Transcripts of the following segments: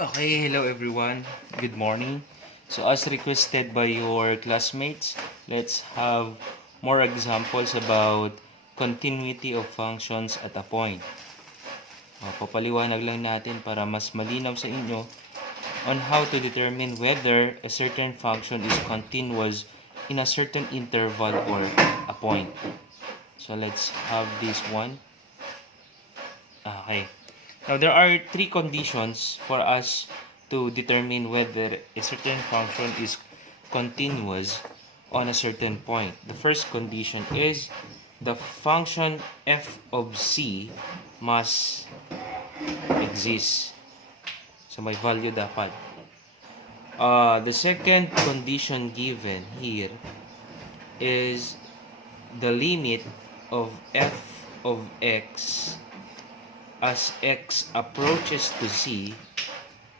Okay, hello everyone. Good morning. So as requested by your classmates, let's have more examples about continuity of functions at a point. Papaliwanag lang natin para mas malinaw sa inyo on how to determine whether a certain function is continuous in a certain interval or a point. So let's have this one. Okay. Now, there are three conditions for us to determine whether a certain function is continuous on a certain point. The first condition is the function f of c must exist. So, may value dapat. The second condition given here is the limit of f of x as x approaches to c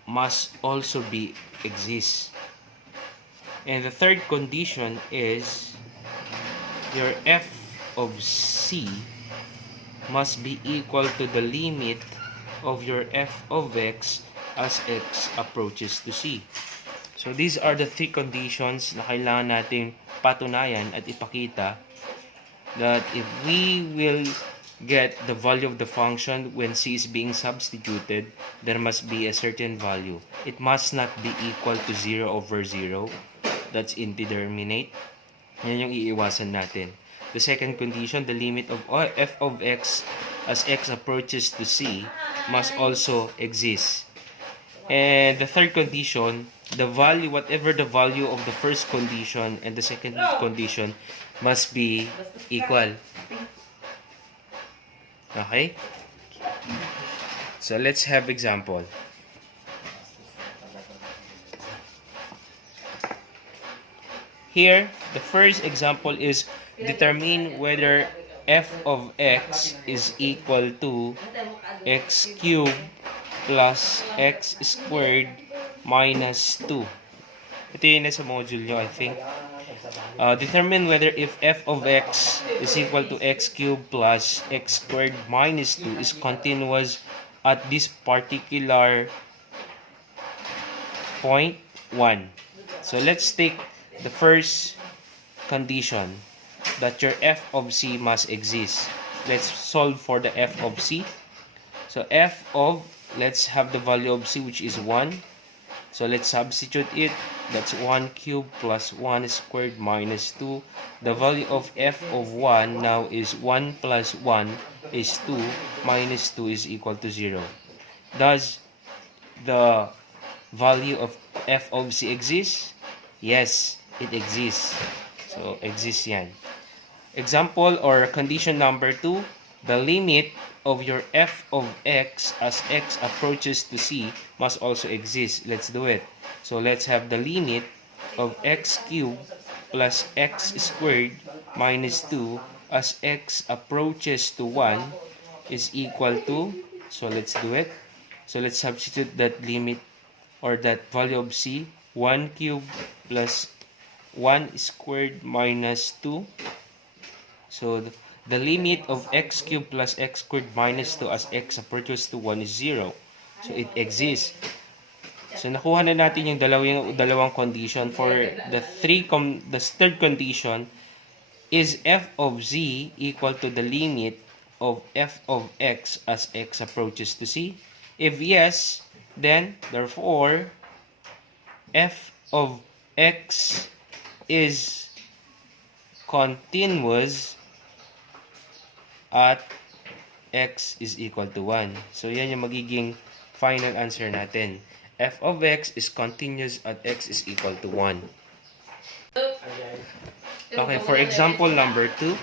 must also be exist. And the third condition is your f of c must be equal to the limit of your f of x as x approaches to c. So these are the three conditions na kailangan natin patunayan at ipakita that if we will get the value of the function when c is being substituted, there must be a certain value. It must not be equal to 0 over 0. That's indeterminate. Yan yung iiwasan natin. The second condition, the limit of f of x as x approaches to c must also exist. And the third condition, the value, whatever the value of the first condition and the second condition must be equal. Okay? So let's have example. Here, the first example is determine whether f of x is equal to x cubed plus x squared minus 2. Ito yun na sa module nyo, I think. Determine whether if f of x is equal to x cubed plus x squared minus 2 is continuous at this particular point 1. So let's take the first condition that your f of c must exist. Let's solve for the f of c. So f of, let's have the value of c which is 1. So let's substitute it. That's 1 cubed plus 1 squared minus 2. The value of f of 1 now is 1 plus 1 is 2 minus 2 is equal to 0. Does the value of f of c exist? Yes, it exists. So, exists yan. Example or condition number 2, the limit of your f of x as x approaches to c must also exist. Let's do it. So let's have the limit of x cubed plus x squared minus 2 as x approaches to 1 is equal to, so let's do it. So let's substitute that limit or that value of c, 1 cubed plus 1 squared minus 2. So the limit of x cubed plus x squared minus 2 as x approaches to 1 is 0. So it exists. So nakuha na natin yung dalawang condition. For the third condition is f of z equal to the limit of f of x as x approaches to c. If yes, then therefore f of x is continuous at x is equal to 1. So, yan yung magiging final answer natin. F of x is continuous at x is equal to 1. Okay, for example number 2,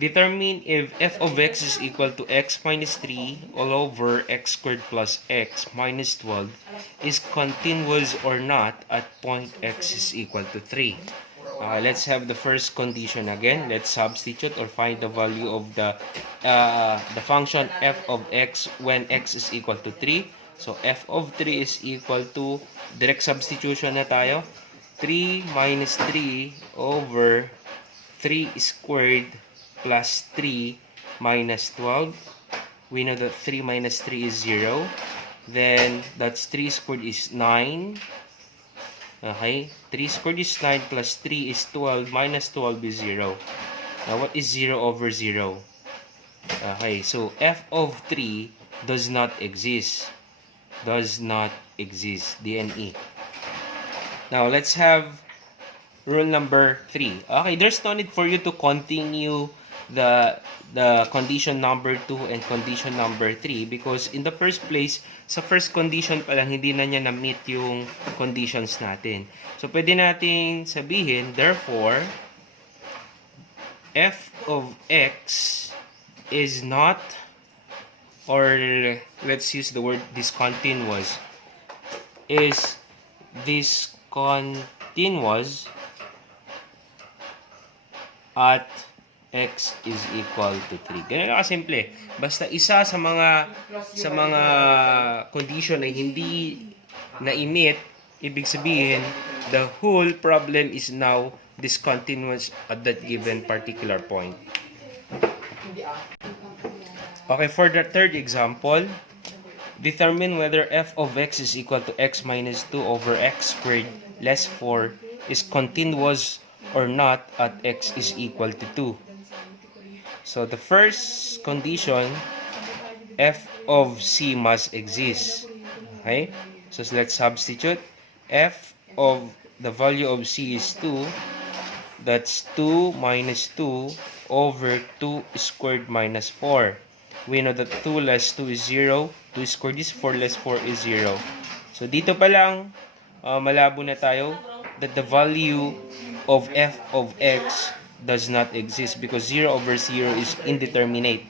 determine if f of x is equal to x minus 3 all over x squared plus x minus 12 is continuous or not at point x is equal to 3. Let's have the first condition again. Let's substitute or find the value of the function f of x when x is equal to 3. So, f of 3 is equal to, direct substitution na tayo, 3 minus 3 over 3 squared plus 3 minus 12. We know that 3 minus 3 is 0. Then, that's 3 squared is 9. Okay? 3 squared is 9 plus 3 is 12. Minus 12 is 0. Now, what is 0 over 0? Okay, so f of 3 does not exist. Does not exist. DNE. Now, let's have rule number 3. Okay, there's no need for you to continue the condition number 2 and condition number 3 because in the first place, sa first condition pa lang, hindi na niya na-meet yung conditions natin. So, pwede nating sabihin, therefore, f of x is not, or let's use the word discontinuous, is discontinuous at x is equal to 3. Ganun lang kasimple. Basta isa sa mga condition ay hindi na-emit, ibig sabihin, the whole problem is now discontinuous at that given particular point. Okay, for the third example, determine whether f of x is equal to x minus 2 over x squared less 4 is continuous or not at x is equal to 2. So, the first condition, f of c must exist. Okay? So, let's substitute. F of the value of c is 2. That's 2 minus 2 over 2 squared minus 4. We know that 2 less 2 is 0. 2 squared is 4 less 4 is 0. So, dito pa lang, malabo na tayo that the value of f of x does not exist because 0 over 0 is indeterminate.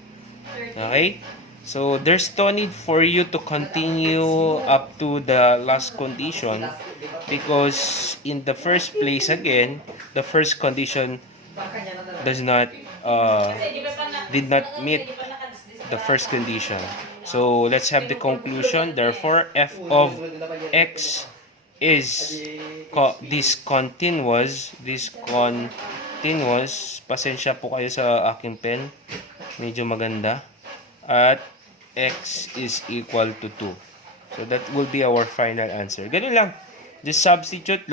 Okay? So, there's no need for you to continue up to the last condition because in the first place, again, the first condition does not, did not meet the first condition. So, let's have the conclusion. Therefore, f of x is discontinuous. Pasensya po kayo sa aking pen. Medyo maganda. At x is equal to 2. So, that will be our final answer. Ganun lang. Just substitute.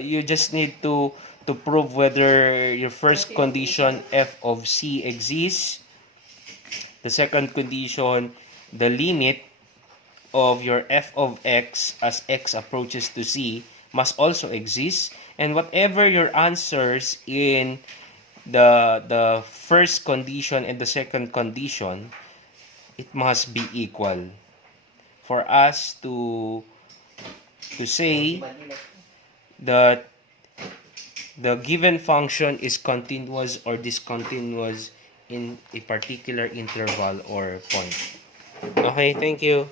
You just need to prove whether your first condition, f of c, exists. The second condition, the limit of your f of x as x approaches to c must also exist. And whatever your answers in the first condition and the second condition, it must be equal for us to say that the given function is continuous or discontinuous in a particular interval or point. Okay, thank you.